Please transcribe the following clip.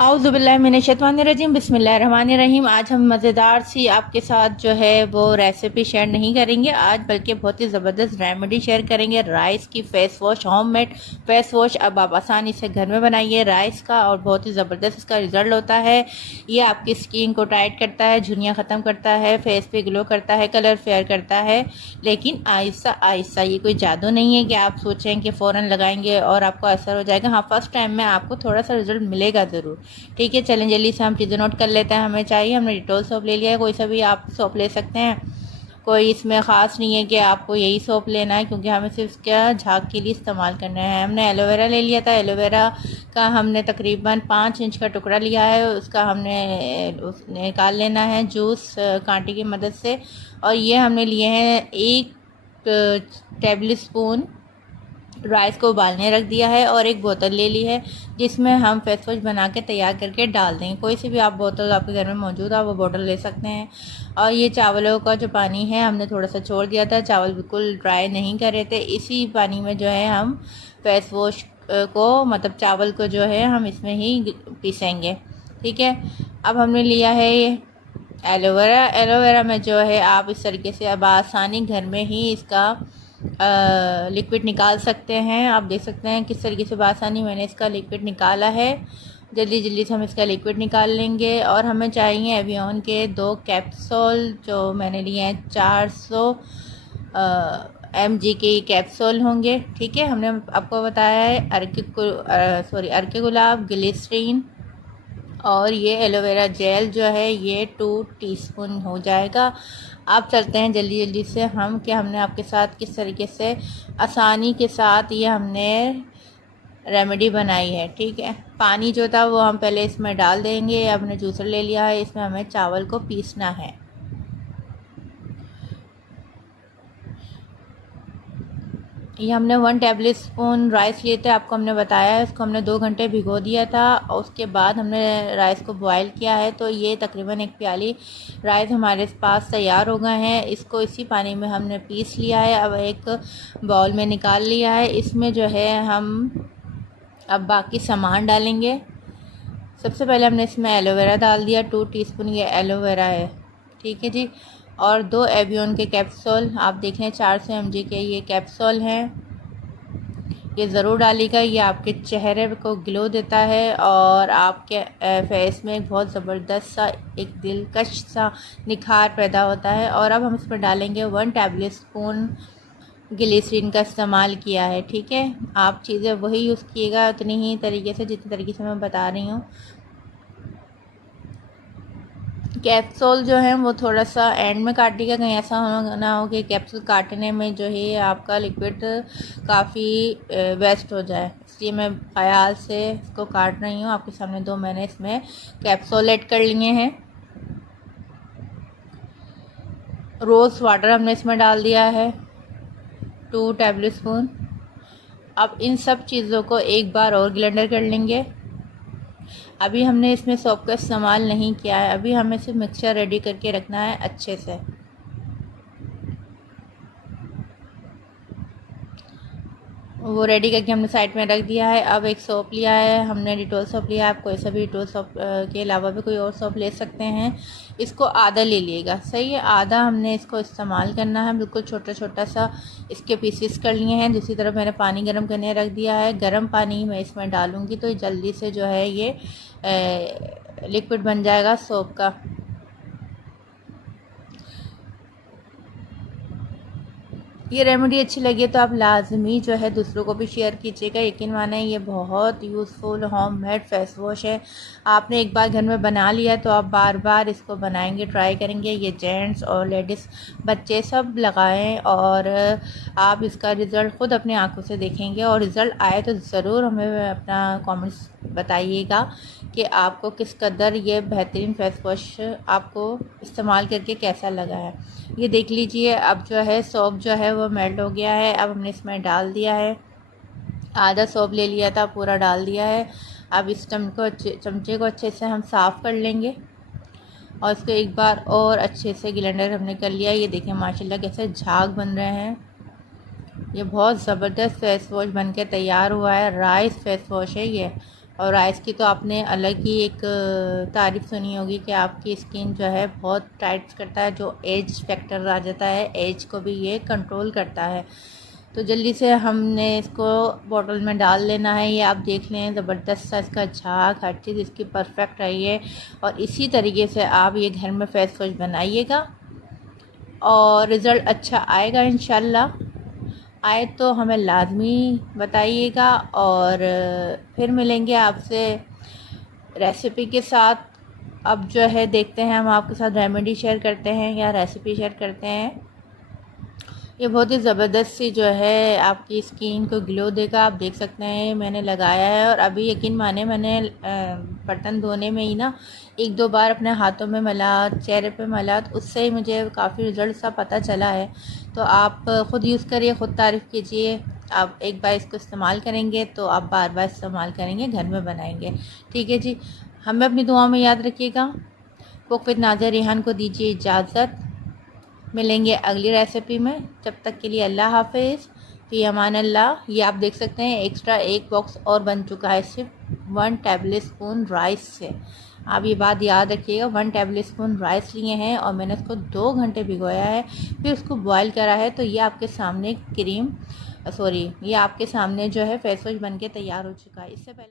औज़ुबिल्लाहिमिनश्शैतानिर्रजीम बिस्मिल्लाहिर्रहमानिर्रहीम। आज हम मज़ेदार सी आपके साथ जो है वो रेसिपी शेयर नहीं करेंगे आज, बल्कि बहुत ही ज़बरदस्त रेमेडी शेयर करेंगे। राइस की face wash, homemade face wash अब आप आसानी से घर में बनाइए राइस का, और बहुत ही ज़बरदस्त इसका रिज़ल्ट होता है। ये आपकी स्किन को टाइट करता है, झुर्रियाँ ख़त्म करता है, फेस पे ग्लो करता है, कलर फेयर करता है। लेकिन आहिस्ता आहिस्ता, ये कोई जादू नहीं है कि आप सोचें कि फ़ौरन लगाएंगे और आपको असर हो जाएगा। हाँ, फर्स्ट टाइम में आपको थोड़ा सा रिज़ल्ट मिलेगा ज़रूर। ठीक है, चलें जल्दी से हम चीज़ें नोट कर लेते हैं। हमें चाहिए, हमने डिटॉल सोप ले लिया है, कोई सा भी आप सोप ले सकते हैं, कोई इसमें ख़ास नहीं है कि आपको यही सोप लेना है, क्योंकि हमें सिर्फ इसका झाग के लिए इस्तेमाल करना है। हमने एलोवेरा ले लिया था, एलोवेरा का हमने तकरीबन 5 इंच का टुकड़ा लिया है, उसका हमने निकाल लेना है जूस कांटे की मदद से। और ये हमने लिए हैं 1 टेबल स्पून राइस को उबालने रख दिया है, और एक बोतल ले ली है जिसमें हम फेस वॉश बना के तैयार करके डाल देंगे। कोई सी भी आप बोतल आपके घर में मौजूद है वो बोतल ले सकते हैं। और ये चावलों का जो पानी है हमने थोड़ा सा छोड़ दिया था, चावल बिल्कुल ड्राई नहीं कर रहे थे। इसी पानी में जो है हम फेस वॉश को, मतलब चावल को जो है हम इसमें ही पीसेंगे। ठीक है, अब हमने लिया है एलोवेरा। एलोवेरा में जो है आप इस तरीके से अब आसानी घर में ही इसका लिक्विड निकाल सकते हैं। आप देख सकते हैं किस तरीके से आसानी मैंने इसका लिक्विड निकाला है। जल्दी जल्दी से हम इसका लिक्विड निकाल लेंगे। और हमें चाहिए एवियन के 2 कैप्सूल, जो मैंने लिए हैं 400 mg के कैप्सूल होंगे। ठीक है, हमने आपको बताया है अर्के गुलाब, ग्लिसरीन और ये एलोवेरा जेल जो है ये 2 टीस्पून हो जाएगा। आप चलते हैं जल्दी जल्दी से हमने आपके साथ किस तरीके से आसानी के साथ ये हमने रेमेडी बनाई है। ठीक है, पानी जो था वो हम पहले इसमें डाल देंगे। हमने जूसर ले लिया है, इसमें हमें चावल को पीसना है। ये हमने 1 टेबल स्पून राइस लिए थे, आपको हमने बताया है। इसको हमने 2 घंटे भिगो दिया था और उसके बाद हमने राइस को बॉयल किया है। तो ये तकरीबन 1 प्याली राइस हमारे पास तैयार हो गए हैं। इसको इसी पानी में हमने पीस लिया है, अब एक बाउल में निकाल लिया है। इसमें जो है हम अब बाकी सामान डालेंगे। सबसे पहले हमने इसमें एलोवेरा डाल दिया, 2 टीस्पून ये एलोवेरा है। ठीक है जी, और 2 एवियन के कैप्सूल, आप देखें 400 mg के ये कैप्सूल हैं, ये ज़रूर डालिएगा। ये आपके चेहरे को ग्लो देता है और आपके फेस में बहुत ज़बरदस्त सा एक दिलकश सा निखार पैदा होता है। और अब हम इसमें डालेंगे 1 टेबल स्पून ग्लिसरीन का इस्तेमाल किया है। ठीक है, आप चीज़ें वही यूज़ कीजिएगा उतनी ही तरीके से जितनी तरीके से मैं बता रही हूँ। कैप्सूल जो है वो थोड़ा सा एंड में काटिएगा, कहीं ऐसा ना हो कि कैप्सूल काटने में जो है आपका लिक्विड काफ़ी वेस्ट हो जाए, इसलिए मैं ख्याल से इसको काट रही हूँ। आपके सामने 2 मैंने इसमें कैप्सूल ऐड कर लिए हैं। रोज़ वाटर हमने इसमें डाल दिया है 2 टेबल स्पून। अब इन सब चीज़ों को एक बार और ब्लेंडर कर लेंगे। अभी हमने इसमें सोप का इस्तेमाल नहीं किया है, अभी हमें सिर्फ मिक्सचर रेडी करके रखना है अच्छे से। वो रेडी करके हमने साइड में रख दिया है। अब एक सोप लिया है हमने, डिटॉल सोप लिया है। आप कोई सा भी डिटॉल सोप के अलावा भी कोई और सोप ले सकते हैं। इसको आधा ले लिएगा, सही है, आधा हमने इसको इस्तेमाल करना है। बिल्कुल छोटा छोटा सा इसके पीसेस कर लिए हैं। दूसरी तरफ मैंने पानी गर्म करने रख दिया है। गर्म पानी मैं इसमें डालूँगी तो जल्दी से जो है ये लिक्विड बन जाएगा सोप का। ये रेमेडी अच्छी लगी तो आप लाजमी जो है दूसरों को भी शेयर कीजिएगा। यकीन माने ये बहुत यूज़फुल होममेड फेस वॉश है। आपने एक बार घर में बना लिया तो आप बार बार इसको बनाएंगे, ट्राई करेंगे। ये जेंट्स और लेडीज़, बच्चे सब लगाएं और आप इसका रिज़ल्ट ख़ुद अपनी आंखों से देखेंगे। और रिज़ल्ट आए तो ज़रूर हमें अपना कमेंट्स बताइएगा कि आपको किस कदर ये बेहतरीन फेस वॉश आपको इस्तेमाल करके कैसा लगा है। ये देख लीजिए, अब जो है सोप जो है वो मेल्ट हो गया है। अब हमने इसमें डाल दिया है, आधा सोप ले लिया था पूरा डाल दिया है। अब इस चमचे को अच्छे से हम साफ़ कर लेंगे और इसको एक बार और अच्छे से ग्लेंडर हमने कर लिया। ये देखें माशाल्लाह कैसे झाग बन रहे हैं। ये बहुत ज़बरदस्त फेस वॉश बन के तैयार हुआ है। राइस फेस वॉश है ये, और राइस की तो आपने अलग ही एक तारीफ़ सुनी होगी कि आपकी स्किन जो है बहुत टाइट करता है, जो एज फैक्टर आ जाता है, एज को भी ये कंट्रोल करता है। तो जल्दी से हमने इसको बॉटल में डाल लेना है। ये आप देख लें, ज़बरदस्त सा इसका झाग, हर चीज़ इसकी परफेक्ट रही है। और इसी तरीके से आप ये घर में फेस वॉश बनाइएगा और रिज़ल्ट अच्छा आएगा इंशाल्लाह। आए तो हमें लाजमी बताइएगा और फिर मिलेंगे आपसे रेसिपी के साथ। अब जो है देखते हैं, हम आपके साथ रेमेडी शेयर करते हैं या रेसिपी शेयर करते हैं। ये बहुत ही ज़बरदस्त सी जो है आपकी स्किन को ग्लो देगा। आप देख सकते हैं मैंने लगाया है और अभी यकीन माने मैंने बर्तन धोने में ही ना 1-2 बार अपने हाथों में मला, चेहरे पे मला, तो उससे ही मुझे काफ़ी रिज़ल्ट सा पता चला है। तो आप ख़ुद यूज़ करिए, ख़ुद तारीफ़ कीजिए। आप एक बार इसको इस्तेमाल करेंगे तो आप बार बार इस्तेमाल करेंगे, घर में बनाएंगे। ठीक है जी, हमें अपनी दुआ में याद रखिएगा। कुक विद नाज़िया रेहान को दीजिए इजाज़त। मिलेंगे अगली रेसिपी में, जब तक के लिए अल्लाह हाफिज़, फ़ी अमान अल्लाह। ये आप देख सकते हैं एक्स्ट्रा एक बॉक्स और बन चुका है सिर्फ 1 टेबल स्पून राइस से। आप ये बात याद रखिएगा, 1 टेबल स्पून राइस लिए हैं और मैंने इसको 2 घंटे भिगोया है, फिर उसको बॉयल करा है। तो ये आपके सामने ये आपके सामने जो है फेस वॉश बन के तैयार हो चुका है। इससे पहले